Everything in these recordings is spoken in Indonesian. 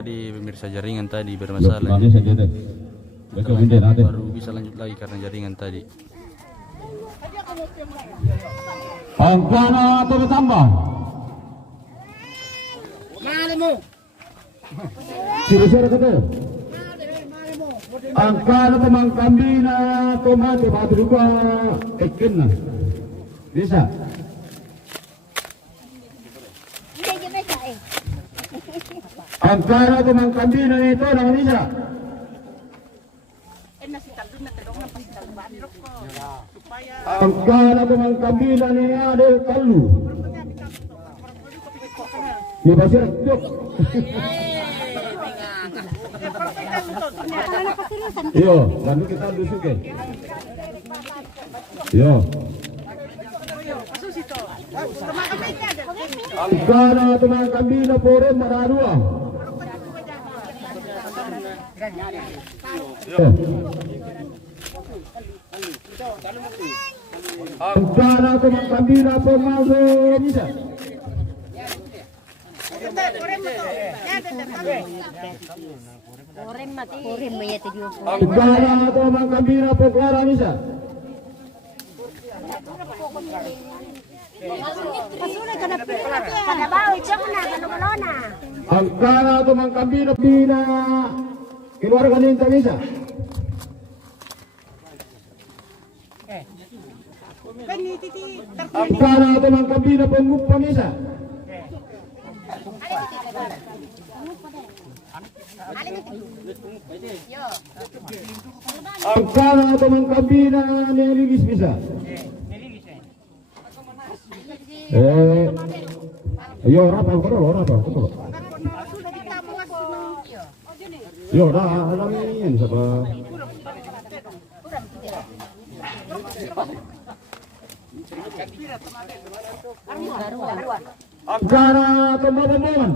Di pemirsa jaringan tadi bermasalah. Baru bisa lanjut lagi karena jaringan tadi. Angkana atau bertambah? Sira-sira kata. Angkana teman kambina tomate batu juga ikan lah. Bisa. Angkana teman kambina itu nama bisa. Angkana teman kambina ni ada kalu. Ya pasir tuh. Yo, lalu kita dusuk ke. Yo. Angkana teman kambina pore maradua. Angkana teman kambina pemazo bisa. Angkana teman kambina poklara bisa. Angkana teman kambina pina keluarga ninta bisa. Angkana teman kambina pengupa bisa. Angkana teman kambina nelilis bisa. Yo rapa betul. Yo dah ini siapa? Angkana teman kambina.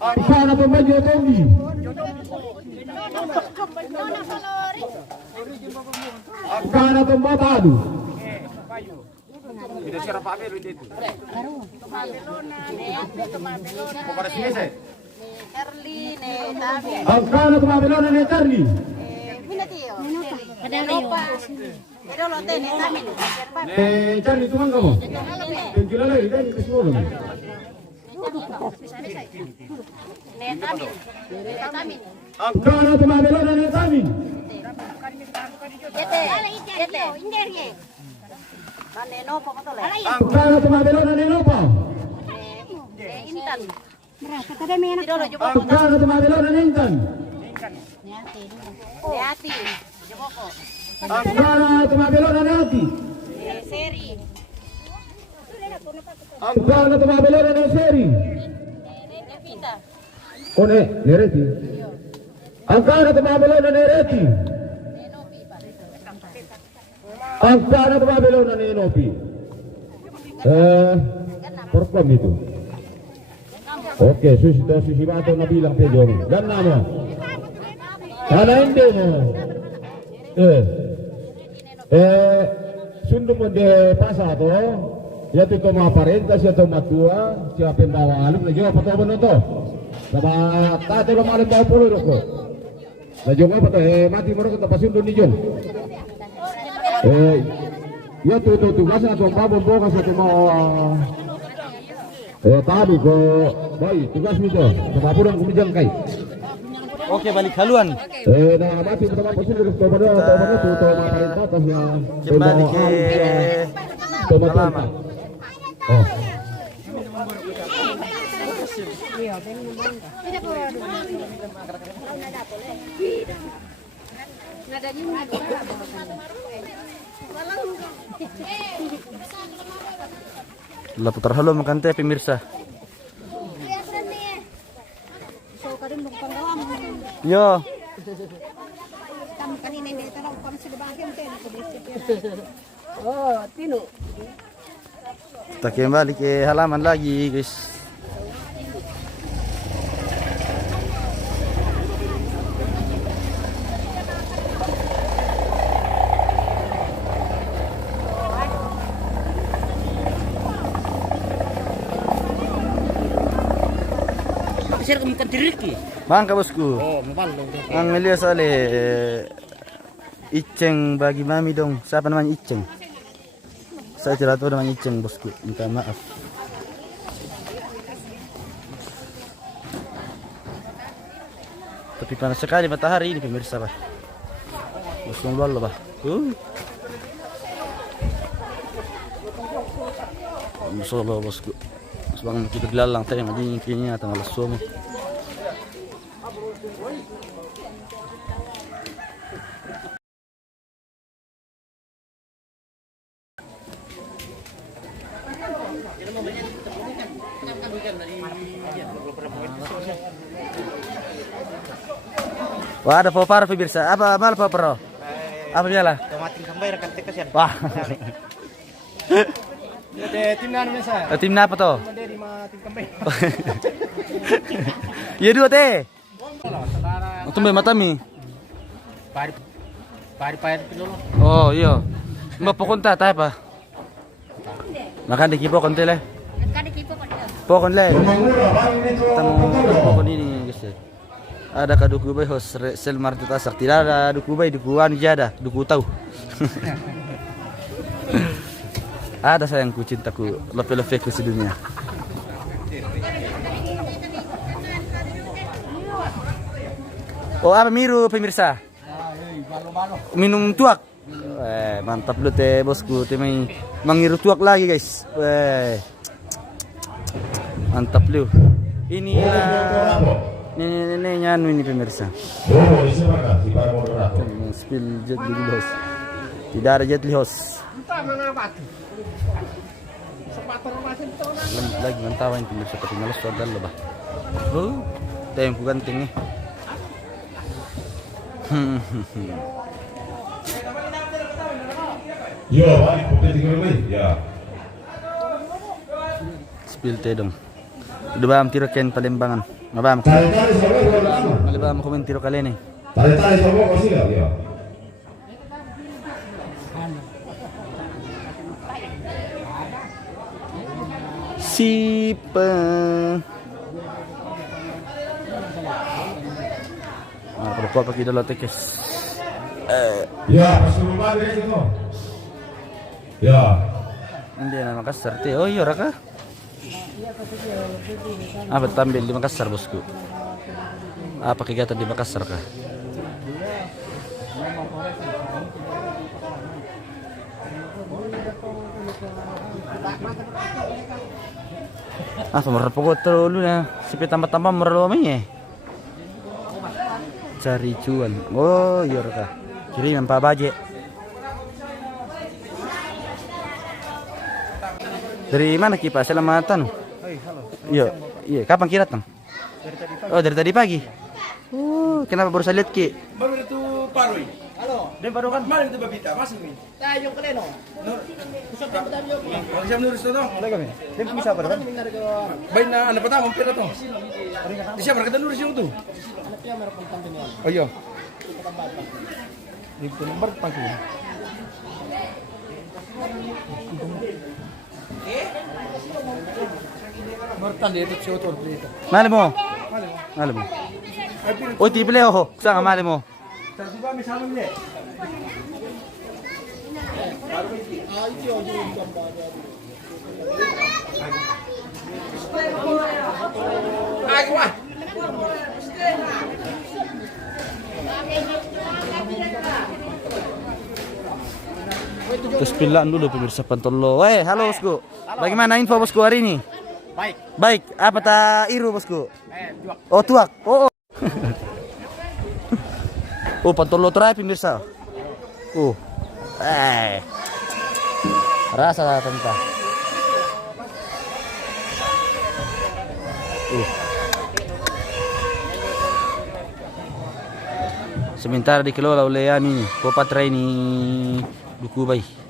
Angkana pembajo tinggi. Angkana pembatadu. Tidak siapa Amir itu. Angkana pemabelona ne Charlie. Charlie tuan kamu. Penjualan lagi tadi kesuruh. Angkana pemabelona ne Tamin. Angkana pemabelona ne Nopa. Angkana pemabelona ne Intan. Angkana pemabelona ne Ati. Angkana pemabelona ne Seri. One Nereti. Angkana pemabelona ne Reti. Angkana pemabelona ne Nopi. Perkom itu. Oke, susi bato na bilang pejong. Dan nama. Ana hindi mo. Sundo mo de pasado. Ya tu toma aparenta, ya toma tua, siapa yang bawa alim, lagi apa tahu benar tu? Sama tak tahu malam bawa puluh roko. Lagi apa tu? Mati mereka tak pasti udah nijon. Ya tu tugas atau apa bombo kasih mau. Tadi ko, baik tugas itu. Sebab orang kumijang kai. Oke, balik haluan. Nah mati pertama pasti udah tobat tu toma aparenta atasnya. Kembali ke halaman. Oh. Lah putar halo makan teh pemirsa. Yo. Oh, Tino. Kita kembali ke halaman lagi, guys. sir kamu Riki. Mangka bosku. Oh, mabalo. Ang Elias Ale Iceng bagi mami dong. Siapa namanya Iceng? Saya tidak tahu namanya Iceng bosku. Minta maaf. Tapi panas sekali matahari ini pemirsa bah. Bosku lolo bah. Solo bosku. Sebang kita belalang tayo maging kini atau malas sumo. Wah, ada popar pemirsa. Apa mal popar? Apa biala? Tomatin kambay rekan tekas yan. Wah. Tim na ano sa? Tim na apa to? Dari tim kambay. Iya dua teh. Tumbe matami. Pari dulu. Oh iya. Mbak pokonta tayo pa. Makan di kipo konti le. Pokon le. Tamo pokon ini guys. Ada kaduku bay hos sel marti tasak. Tidak ada duku bay dukuan jada duku tahu. Ada sayangku cintaku lepe-lepeku sedunia. Oh apa miru pemirsa? Minum tuak. Mantap lu teh bosku. Teh mengiru tuak lagi guys. Mantap lu. Inilah neneknya ini pemirsa. Spill jet host. Tidak ada jet host. Lagi mantawan pemirsa tapi malas sudah lebah. Oh, tempo ganting nih. Yo, balik kopi tinggal ya. Spill teh dong. Udah bam tiro ken Palembangan. Mabam. Malibam komen tiro kali nih. Tali semua kasih enggak ya? Sipa. Kalau gua pakai dulu tekes. Ya, pasukan balik itu. Ya. Hindi na Makassar. Oh, iya raka. Apa tampil di Makassar bosku? Apa kegiatan di Makassar kah? Merapok dulu ya. Sipi tambah-tambah merlomanya. Cari cuan. Oh, iya raka. Kiriman Pak Baje. Dari mana Kipa? Selamatan. Iya, iya. Kapan kira datang? Dari tadi pagi. Oh, dari tadi pagi. Kenapa baru saya lihat Ki? Baru itu Paroi. Halo. Dan baru kan malam itu Babita, masuk nih. Tayo kaleno. Usap dapat tayo. Kalau siap nurus to. Kami. Dem bisa apa kan? Baik na anak pertama hampir to. Di siapa kata nurus yung to? Anaknya merek penting ya. Oh iya. Itu nomor pagi. Mertan dia itu cotor dito. Mali mo. Mali mo. Oh, tipile ho. Saan ka mali mo? Sa ba may sama niya? Ay, wah. Terus pilaan dulu pemirsa Pantolo. Halo bosku. Bagaimana info bosku hari ini? Baik. Baik. Apa ta iru bosku? Tuak. Oh, tuak. Oh. Oh, Pantolo try pemirsa. Rasa tentang. Sementara dikelola oleh Yami, Popatra ini Dukubay.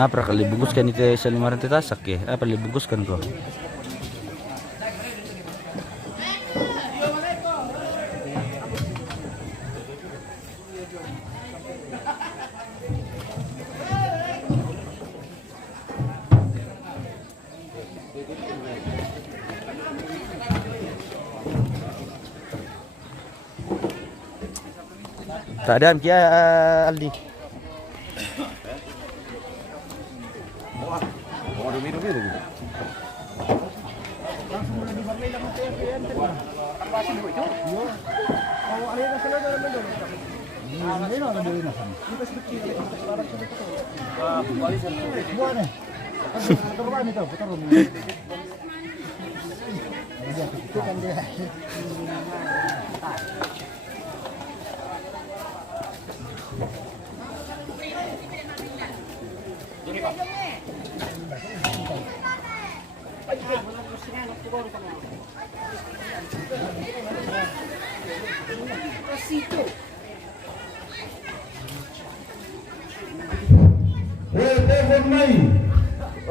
Apa kali bungkuskan itu sa limaran titasak ya? Apa dibungkuskan ko? Tak ada kia Aldi.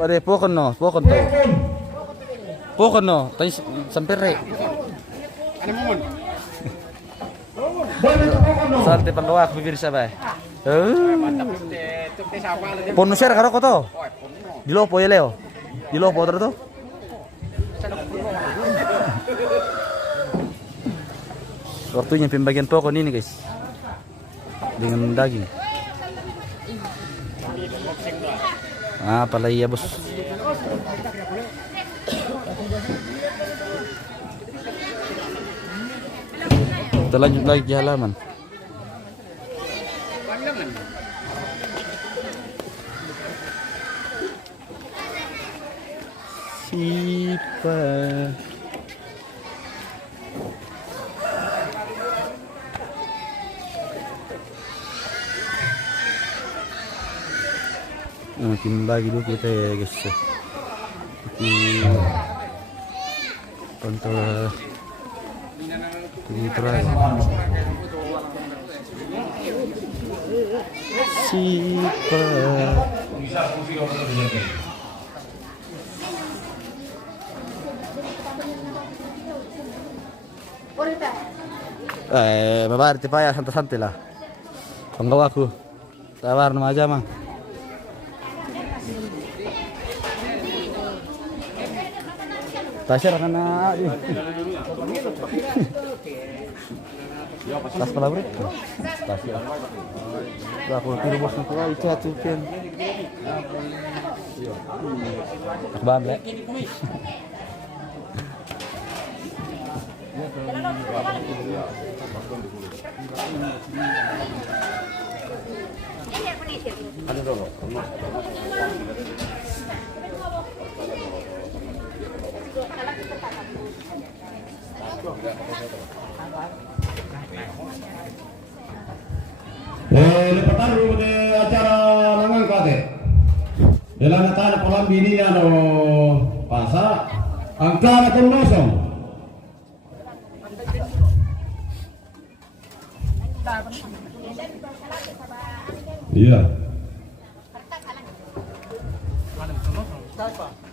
Ore pokon no, pokon to. Pokon no, tay sampere. Ano mo? Sante pangawak bibir sabay. Tukte sa pala din. Pono share karo ko to. Dilopo ya Leo. Dilopo to to. Waktunya pembagian pokon ini guys. Dengan daging. Ah, palay ya bos. Kita lanjut lagi ke halaman. Sipa. Mungkin bagi dulu kita ya guys. Kontrol ini terus siapa babar tipa ya santai-santai lah penggawaku tawar nama aja mah. Tasir kana tas pala bro. Tasir. Aku tiru bos aku itu atukan. Akbam le. Ada dulu. Lepatan dulu de acara mangangkat deh. Dalam natana polam bini ano pasa angka na kunosong. Iya.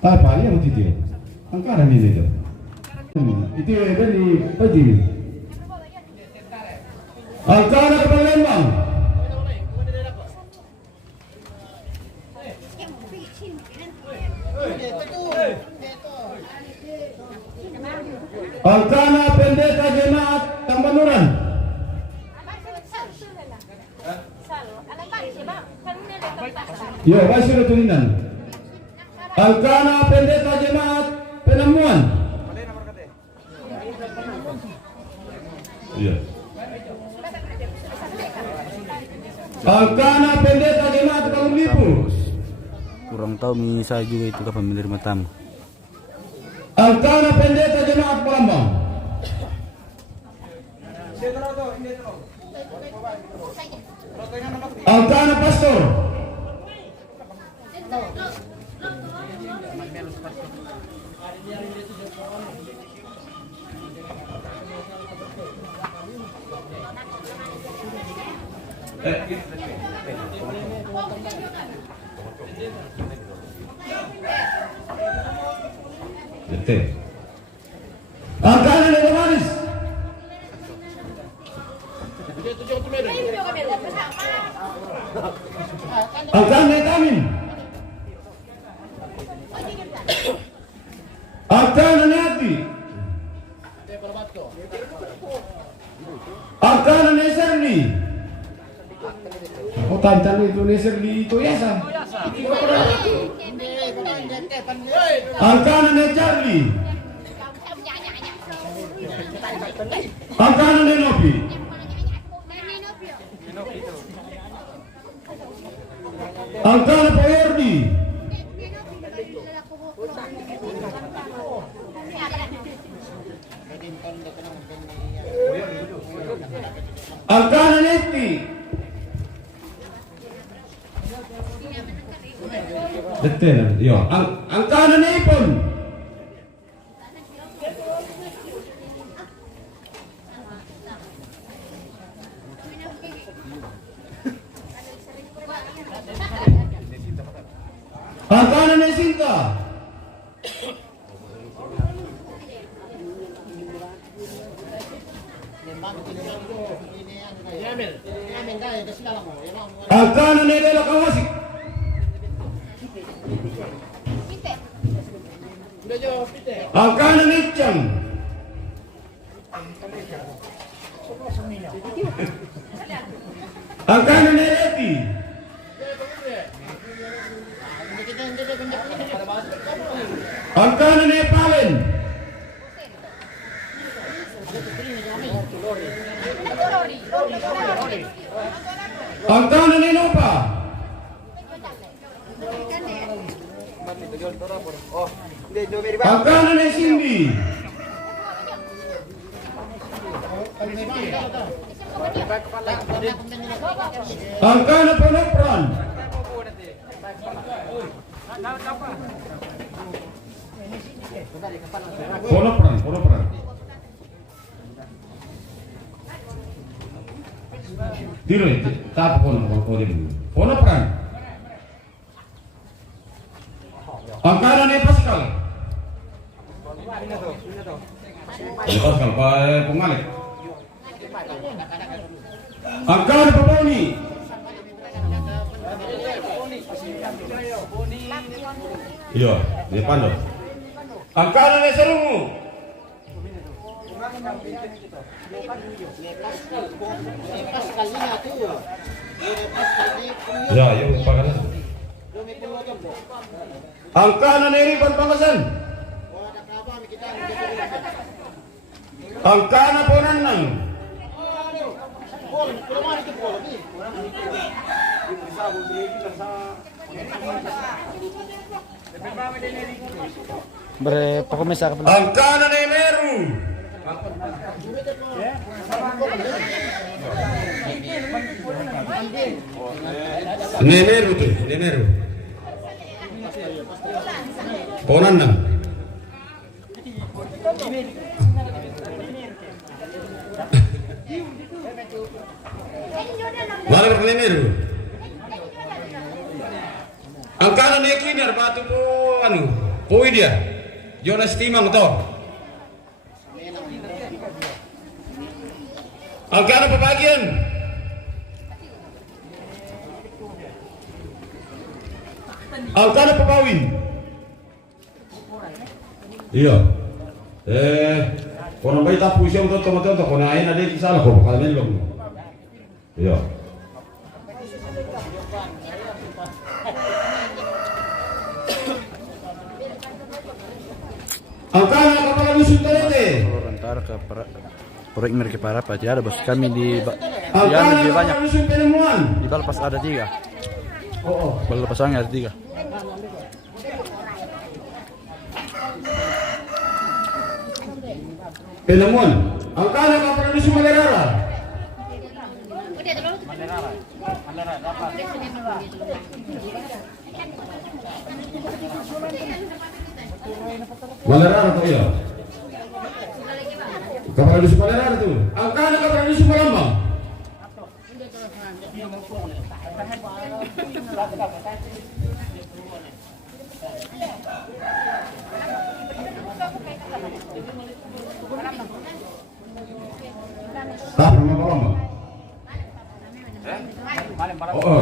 Apa ni yang itu? Angka na ni itu. Itu dari pagi. Angka na Palembang. Alkana Pendeta Jemaat Tambanuran. Yo, baik tulinan. Alkana Pendeta Jemaat Penamuan. Iya. Alkana Pendeta Jemaat Kamulipu. Kurang tahu saya juga itu kapan menerima tamu. Angkana Pendeta Jemaat Palembang. Angkana Pastor. Betul. Angkana Neda Manis. Angkana Netamin. Angkana Nati. Angkana Neserli. Oh, tantan itu Neserli itu Yasa. Angkana Necharli. Angkana Nenopi. Angkana Poyordi. Angkana Neti. Betul, yo. Angkana Nepon. Angkana Nesinta. Angkana Nedela Kawasik. Angkana Nicang. Angkana Nereti. Angkana Nepalen. Angkana Nenopa. Angkana Nesindi. Angkana Penopran. Ponopran. Tiro itu tap Ponopran. Angkana Nepaskal. Nepaskal Pak Pengalik. Angkana Paponi. Iya, di Pando. Angkana Neserungu. Ya, yuk pakai. Angkana Neripan Pangasan. Angkana Ponanang. Berpokoknya Angkana Nemeru. Nemeru. Ponanang. Mana Nemeru? Angkana Nekinar batu po poi dia. Jonas Timang to. Angkana Pebagian. Angkana Pepawin. Iya. Kono bayi tapu siya to kono ayin ada di sana kok kalian belum. Iya. Angkana Kepala Dusun Terete. Antara ke proyek mereka para Pak ada bos kami di Angkana lebih banyak. Kepala Dusun Penemuan. Di Balpas ada 3. Balpas ada 3. Penemuan. Angkana kapal di Sumalerara. Malerara tuh ya. Kapal di Sumalerara tuh. Angkana kapal di Sumalambang. Tak pernah Palembang. Oh.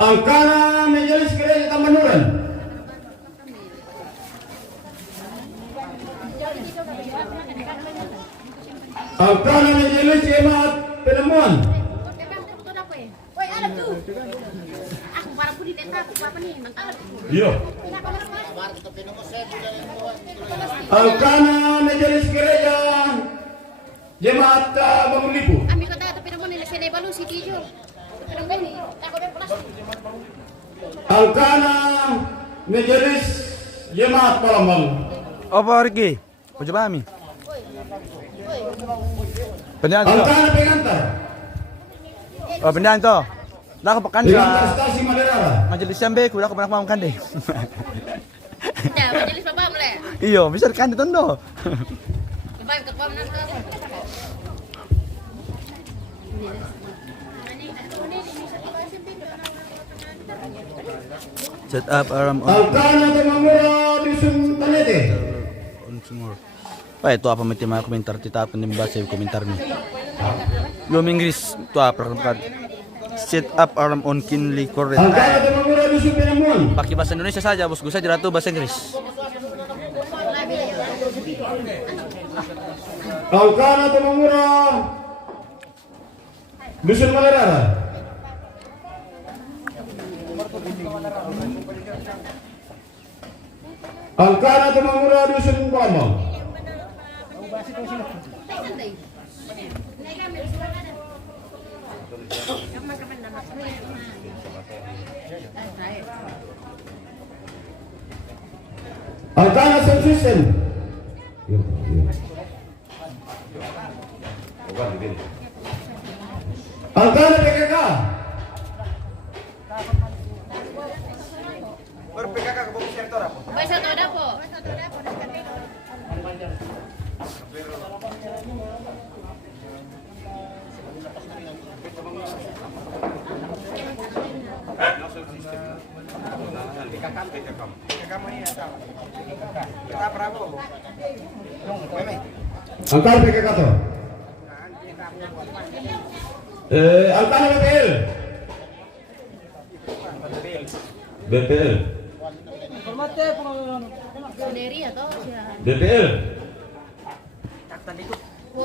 Angkana Majelis Gereja Taman Nuren. Angkana Majelis Jemaat Penemuan. Iya. Angkana Majelis Gereja Jemaat Bangun Lipu. Kami kata tapi namun ini saya evaluasi tijo. Ini aku ada plastik. Angkana Majelis Jemaat Palembang. Apa Riki? Coba kami. Pendian to. Angkana Pengantar. Oh, pendian to. Lah ko pakan Pengantar sa Stasi Malerara. majelis sambe ko ko pernah makan deh. Ya, majelis baba mulai. Iyo, bisa kan ditondo. Baik ke pam nanti. Set up alarm on Angkana Temangura Dusun Tanete. semua. Pak itu apa mesti mau komentar kita apa nih bahasa komentar nih. Yo Inggris itu apa kan? Set up alarm on Kinley Correct. Angkana Temangura Dusun Penemuan. Pakai bahasa Indonesia saja, bos. Gue saja ratu bahasa Inggris. Angkana Temangura Dusun Malerara. Angkana Temangura Dusun Palembang. Angkana Subsisten. Angkana PKK. Baik satu dapo. Angkana PKK tuh. Angkana BPL. BPL. Sendiri atau siapa? BPL.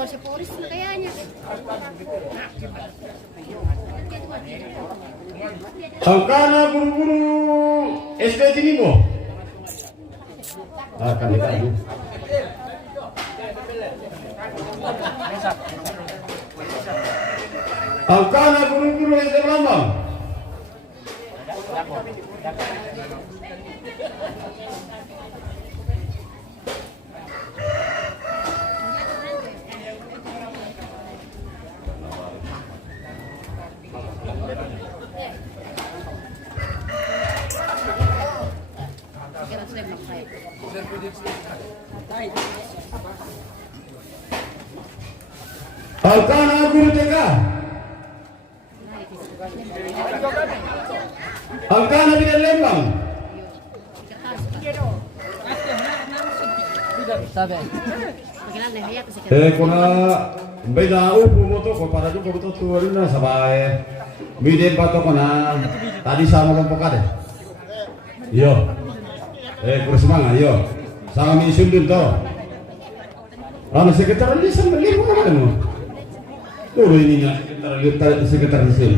Polisi lah kayaknya. Angkana guru-guru SD Tinimo. Akan dikali. Angkana guru-guru SD Palembang. Kira sudah makai. Angkana guru TK. Angkana Bidan Lembang. Bagaimana nih ya tuh Kuna beda upu moto ko para juga betul tuh na sabay. Biden pato kana tadi sama kelompok ada. Yo. Kurang semangat yo. Sama mi sundun to. Ano sekretar di sana lihat mana mo? Tuh ininya sekretar di sini.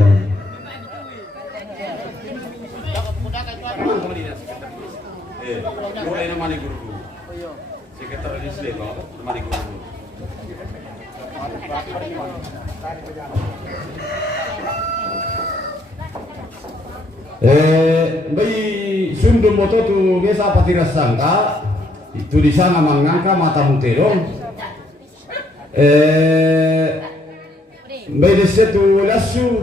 Mulai nama ni guru. Sekretar di sini nama ni guru. Bayi sundun moto tu biasa patiras sangka. itu di sana mangangka mata muterong mbay desetu lasu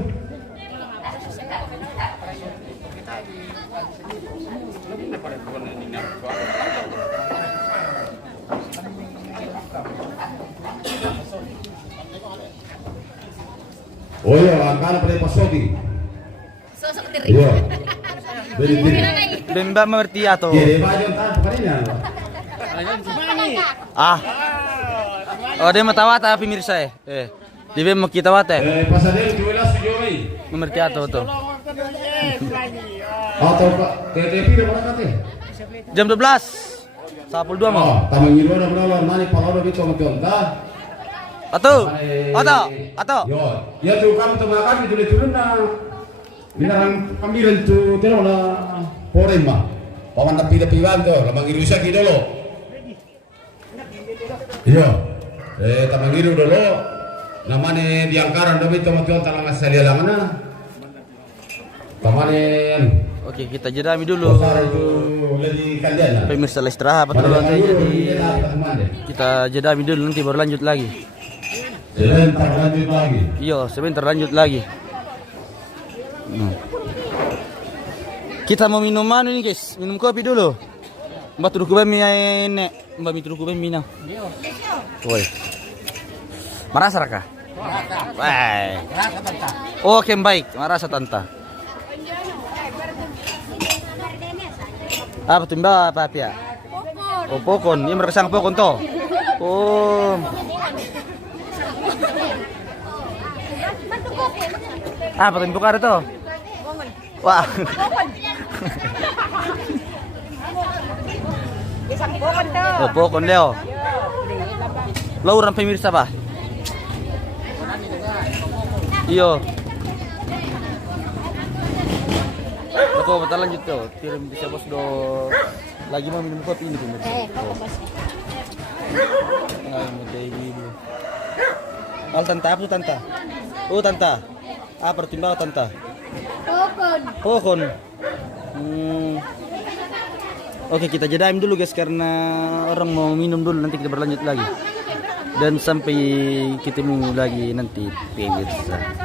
oh iya, angkana pada pasoki. Sosok diri. Iya. Beli. Bemba mengerti atau? Iya, bajon tan pokoknya. Ah. Oh, dia mau tawat tapi pemirsa dia mau kita wate. Pasadel jualan sejauh Mengerti atau tuh? Atau Pak, TTP udah berapa teh? Jam 12. 12 mau. Oh, tamu ngiru na berapa mani palodo di contoh. Atau. Yo, ya tuh kamu tuh makan itu turun na. Binarang kambilan tuh telo na pore mah. Paman tapi tuh, lamang ngiru sa dulu. Iya. Tamu ngiru dulu. Namanya diangkaran demi teman-teman talang asal lang na. Pamanen. Oke, kita jeda dulu. Pemirsa istirahat betul jadi kita jeda dulu nanti baru lanjut lagi. Sebentar lanjut lagi. Iya, sebentar lanjut lagi. Kita mau minum mana nih guys? Minum kopi dulu. Mbak turun ke bami nek. Mbak turun ke bami nah. Woi. Marasa raka? Wah. Oke, baik. Marasa tanta. Apa tuh mbak apa ya? Oh pokon, ini mereka sang pokon toh. Oh. Apa tuh buka itu? Wah. Oh pokon Leo. Lauran pemirsa bah. Iyo. Aku betul lanjut tuh, kirim bisa bos do. Lagi mau minum kopi ini pemirsa. Mau teh ini. Al tanta apa tuh tanta? Oh tanta. Apa pertimbangan tanta? Pohon. Oke kita jedain dulu guys karena orang mau minum dulu nanti kita berlanjut lagi. Dan sampai ketemu lagi nanti pemirsa.